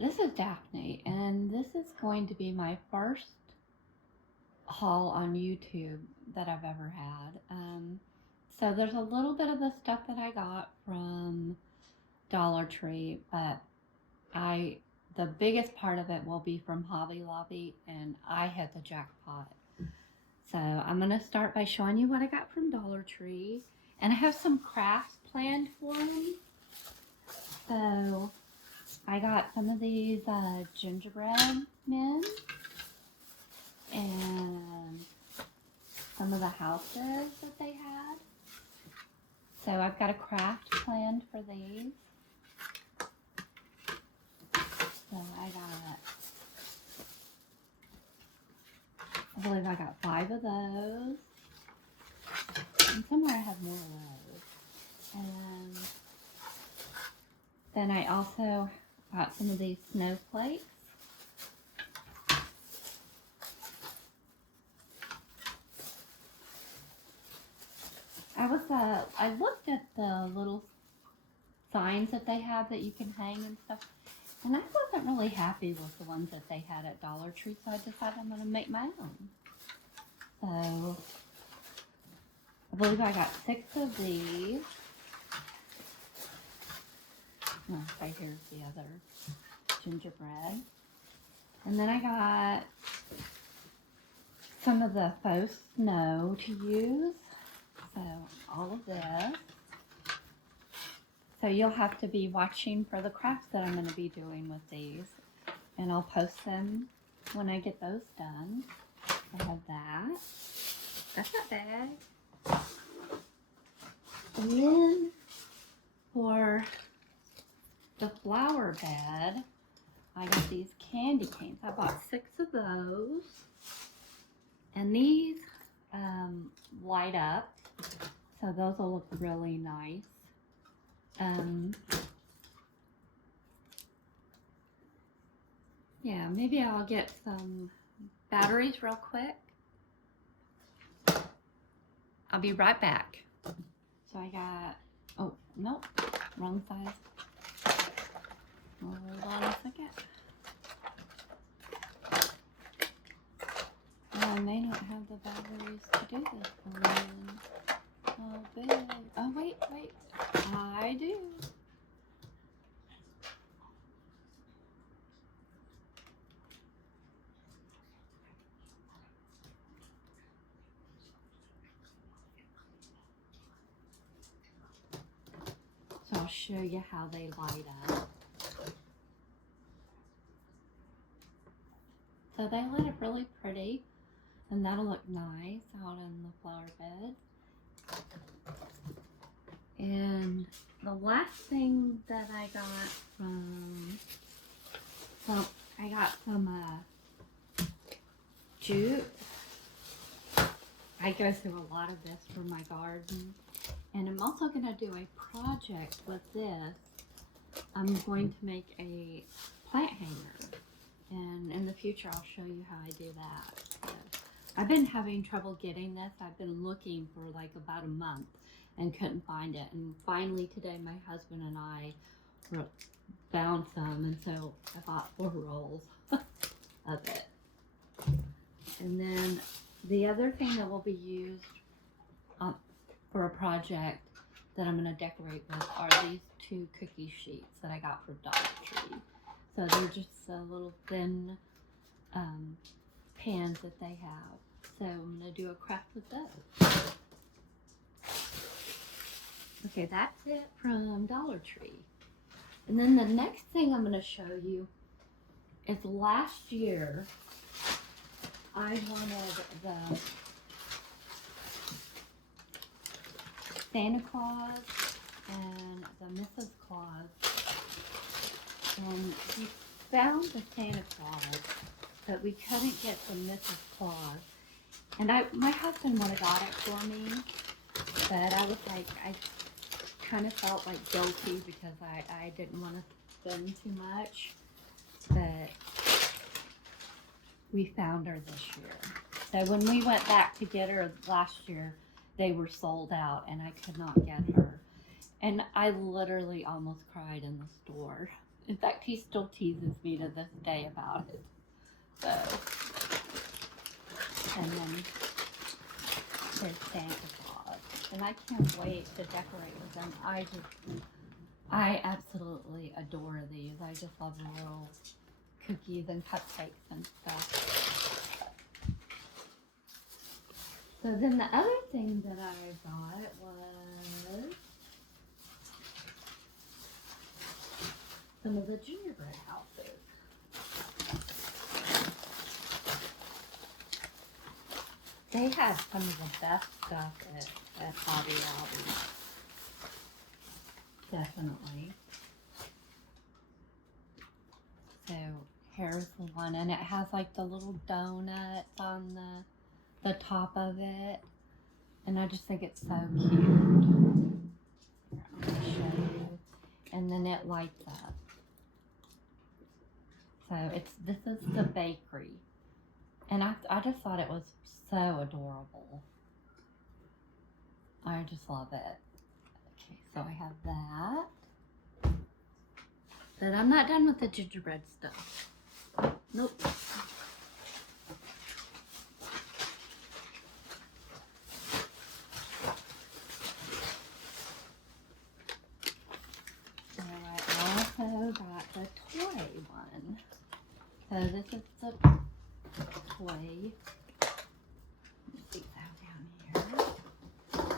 This is Daphne, and this is going to be my first haul on YouTube that I've ever had. So there's a little bit of the stuff that I got from Dollar Tree, but the biggest part of it will be from Hobby Lobby, and I hit the jackpot. So I'm going to start by showing you what I got from Dollar Tree, and I have some crafts planned for them. So I got some of these gingerbread men and some of the houses that they had. So I've got a craft planned for these. So I believe I got 5 of those. And somewhere I have more of those. And then I also got some of these snowflakes. I looked at the little signs that they have that you can hang and stuff, and I wasn't really happy with the ones that they had at Dollar Tree, so I decided I'm going to make my own. So I believe I got 6 of these. Oh, right here's the other gingerbread. And then I got some of the faux snow to use. So all of this. So you'll have to be watching for the crafts that I'm going to be doing with these. And I'll post them when I get those done. I have that. That's not bad. And then for the flower bed, I got these candy canes. I bought 6 of those. And these light up. So those will look really nice. Yeah, maybe I'll get some batteries real quick. I'll be right back. So I got, oh, nope, wrong size. Hold on a second. I may not have the batteries to do this one. Oh, big. Oh, wait. I do. So I'll show you how they light up. So they light up really pretty, and that'll look nice out in the flower bed. And the last thing that I got from, well, I got some jute. I go through a lot of this for my garden. And I'm also going to do a project with this. I'm going to make a plant hanger. And in the future, I'll show you how I do that. So, I've been having trouble getting this. I've been looking for like about a month and couldn't find it. And finally today, my husband and I found some. And so I bought 4 rolls of it. And then the other thing that will be used for a project that I'm going to decorate with are these 2 cookie sheets that I got from Dollar Tree. So they're just little thin pans that they have. So I'm going to do a craft with those. Okay, that's it from Dollar Tree. And then the next thing I'm going to show you is last year I wanted the Santa Claus and the Mrs. Claus, and we found the Santa Claus, but we couldn't get the Mrs. Claus. And my husband would have got it for me, but I was like, I kind of felt like guilty because I didn't want to spend too much, but we found her this year. So when we went back to get her last year, they were sold out and I could not get her. And I literally almost cried in the store. In fact, he still teases me to this day about it. So, and then there's Santa Claus. And I can't wait to decorate with them. I absolutely adore these. I just love the little cookies and cupcakes and stuff. So then the other thing that I got was some of the gingerbread houses. They had some of the best stuff at Hobby Lobby. Definitely. So here's the one, and it has like the little donuts on the top of it, and I just think it's so cute. Here, I'm gonna show you, and then it lights up. So this is the bakery, and I just thought it was so adorable. I just love it. Okay, so I have that. But I'm not done with the gingerbread stuff. Nope. So I also got the toy one. So this is the toy. Let me stick that down here.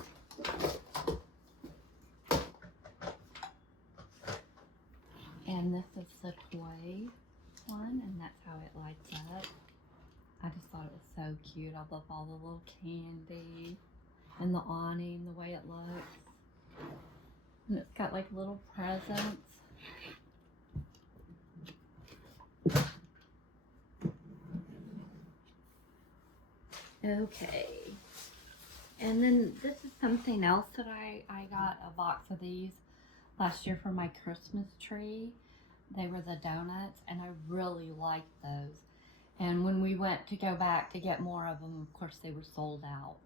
And this is the toy one, and that's how it lights up. I just thought it was so cute. I love all the little candy and the awning, the way it looks. And it's got like little presents. Okay. And then this is something else that I got a box of these last year for my Christmas tree. They were the donuts, and I really liked those. And when we went to go back to get more of them, of course, they were sold out.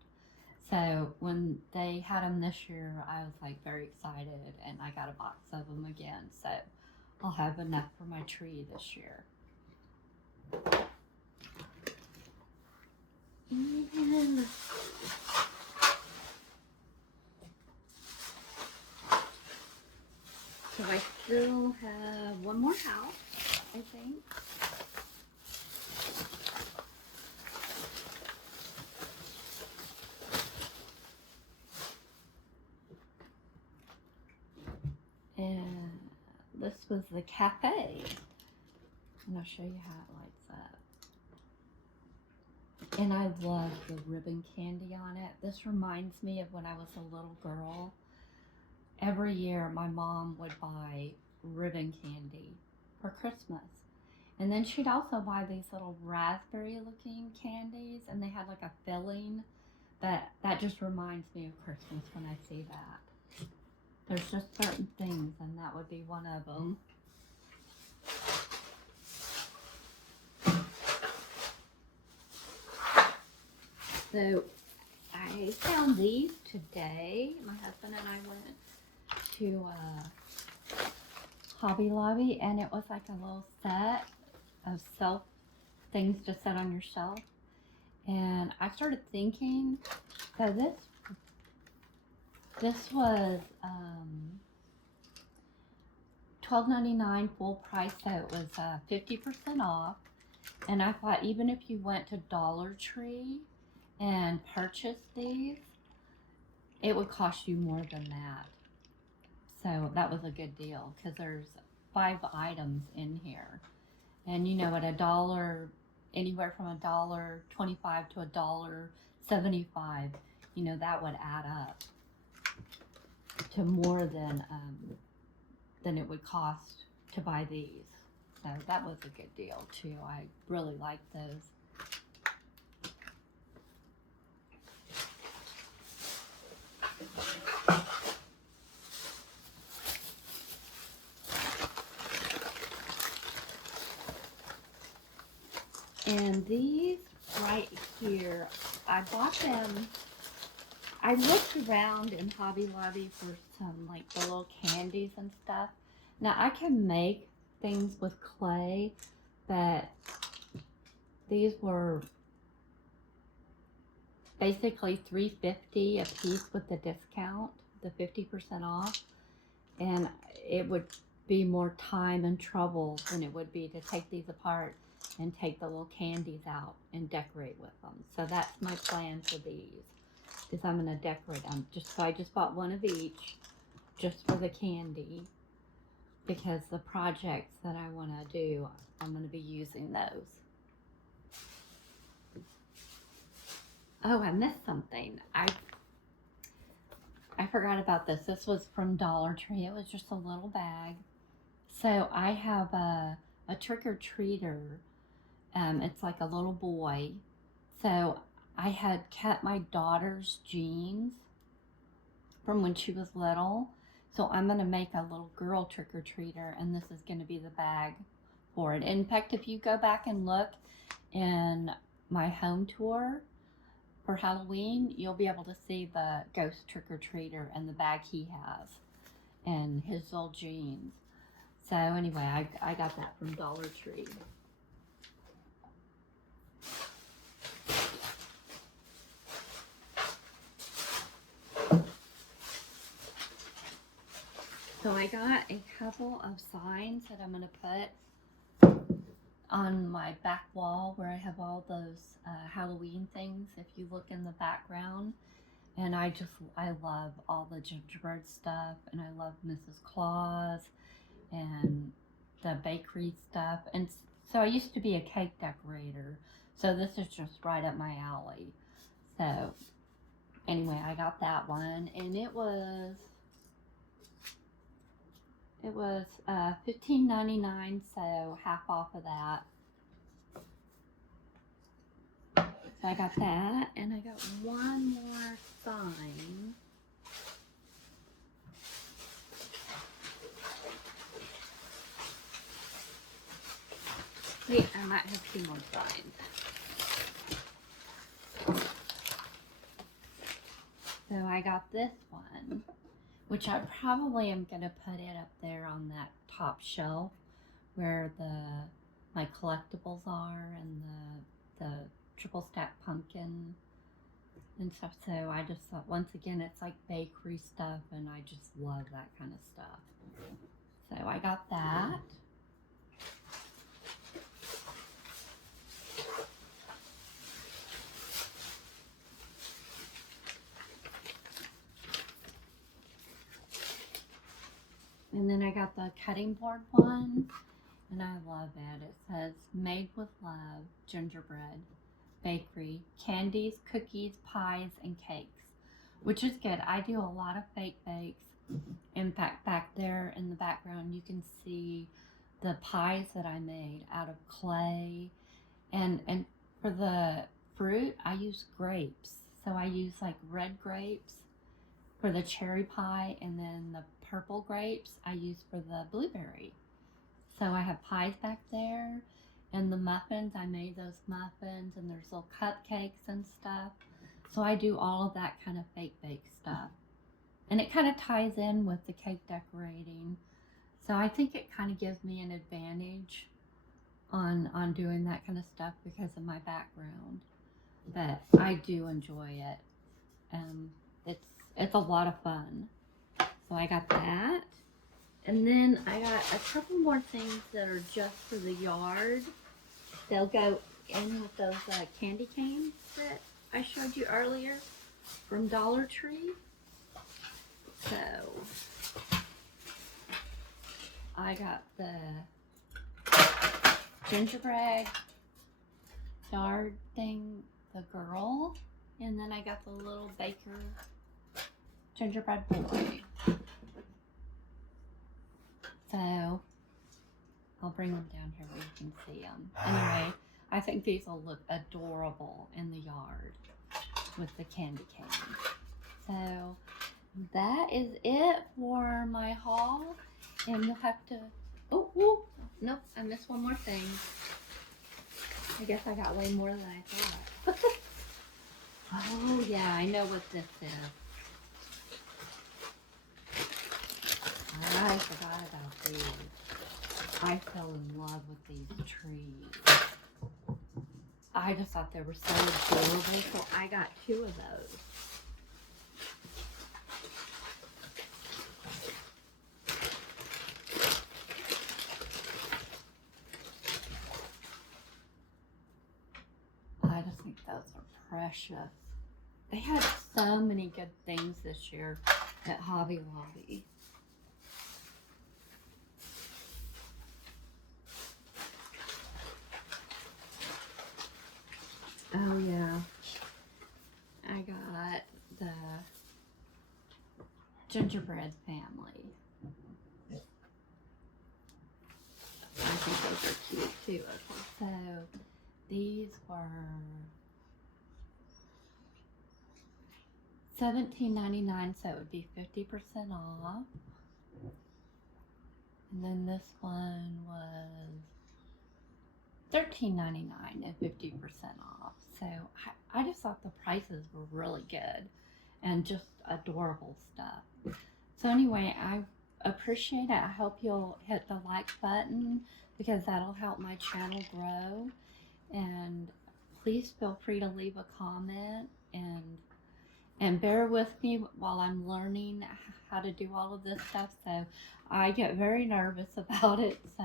So when they had them this year, I was like very excited, and I got a box of them again. So I'll have enough for my tree this year. And so I still have one more house, I think. And this was the cafe. And I'll show you how it lights up. And I love the ribbon candy on it. This reminds me of when I was a little girl. Every year my mom would buy ribbon candy for Christmas. And then she'd also buy these little raspberry looking candies, and they had like a filling. That just reminds me of Christmas when I see that. There's just certain things, and that would be one of them. So I found these today. My husband and I went to Hobby Lobby, and it was like a little set of things to set on your shelf. And I started thinking, so this was $12.99 full price, so it was 50% off. And I thought even if you went to Dollar Tree and purchased these, it would cost you more than that. So that was a good deal, because there's 5 items in here. And you know, at $1, anywhere from $1.25 to $1.75, you know, that would add up to more than it would cost to buy these. So that was a good deal too. I really liked those. And these right here, I bought them. I looked around in Hobby Lobby for some like the little candies and stuff. Now I can make things with clay, but these were basically $3.50 a piece with the discount, the 50% off, and it would be more time and trouble than it would be to take these apart and take the little candies out and decorate with them. So that's my plan for these, is I'm going to decorate them. So I just bought one of each just for the candy, because the projects that I want to do, I'm going to be using those. Oh, I missed something. I forgot about this. This was from Dollar Tree. It was just a little bag. So I have a trick-or-treater. It's like a little boy. So I had kept my daughter's jeans from when she was little. So I'm going to make a little girl trick-or-treater, and this is going to be the bag for it. In fact, if you go back and look in my home tour for Halloween, you'll be able to see the ghost trick-or-treater and the bag he has and his little jeans. So anyway, I got that from Dollar Tree. So I got a couple of signs that I'm going to put on my back wall where I have all those Halloween things, if you look in the background. And I love all the gingerbread stuff, and I love Mrs. Claus and the bakery stuff. And so I used to be a cake decorator, so this is just right up my alley. So anyway, I got that one, and it was $15.99, so half off of that. So I got that, and I got one more sign. Wait, I might have two more signs. So I got this one, which I probably am going to put it up there on that top shelf where my collectibles are, and the triple stack pumpkin and stuff. So I just thought, once again, it's like bakery stuff, and I just love that kind of stuff. So I got that. And then I got the cutting board one, and I love it. It says, "Made with Love, Gingerbread Bakery, Candies, Cookies, Pies, and Cakes," which is good. I do a lot of fake bakes. In fact, back there in the background, you can see the pies that I made out of clay. And for the fruit, I use grapes. So I use like red grapes for the cherry pie, and then the purple grapes I use for the blueberry. So I have pies back there, and the muffins, I made those muffins, and there's little cupcakes and stuff. So I do all of that kind of fake bake stuff. And it kind of ties in with the cake decorating. So I think it kind of gives me an advantage on doing that kind of stuff because of my background. But I do enjoy it. It's a lot of fun. So I got that. And then I got a couple more things that are just for the yard. They'll go in with those candy canes that I showed you earlier from Dollar Tree. So I got the gingerbread yard thing, the girl, and then I got the little baker gingerbread boy. So I'll bring them down here where you can see them. Anyway, I think these will look adorable in the yard with the candy cane. So that is it for my haul. And you'll have to, oh, nope, I missed one more thing. I guess I got way more than I thought. Oh yeah, I know what this is. I forgot about these. I fell in love with these trees. I just thought they were so adorable, so I got 2 of those. I just think those are precious. They had so many good things this year at Hobby Lobby. Oh yeah, I got the gingerbread family. I think those are cute too. Okay, so these were $17.99, so it would be 50% off. And then this one was $13.99 and 50% off. So I just thought the prices were really good and just adorable stuff. So anyway, I appreciate it. I hope you'll hit the like button because that'll help my channel grow. And please feel free to leave a comment and bear with me while I'm learning how to do all of this stuff. So I get very nervous about it. So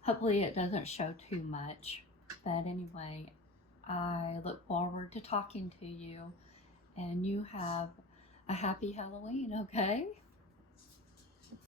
hopefully it doesn't show too much. But anyway, I look forward to talking to you, and you have a happy Halloween, okay?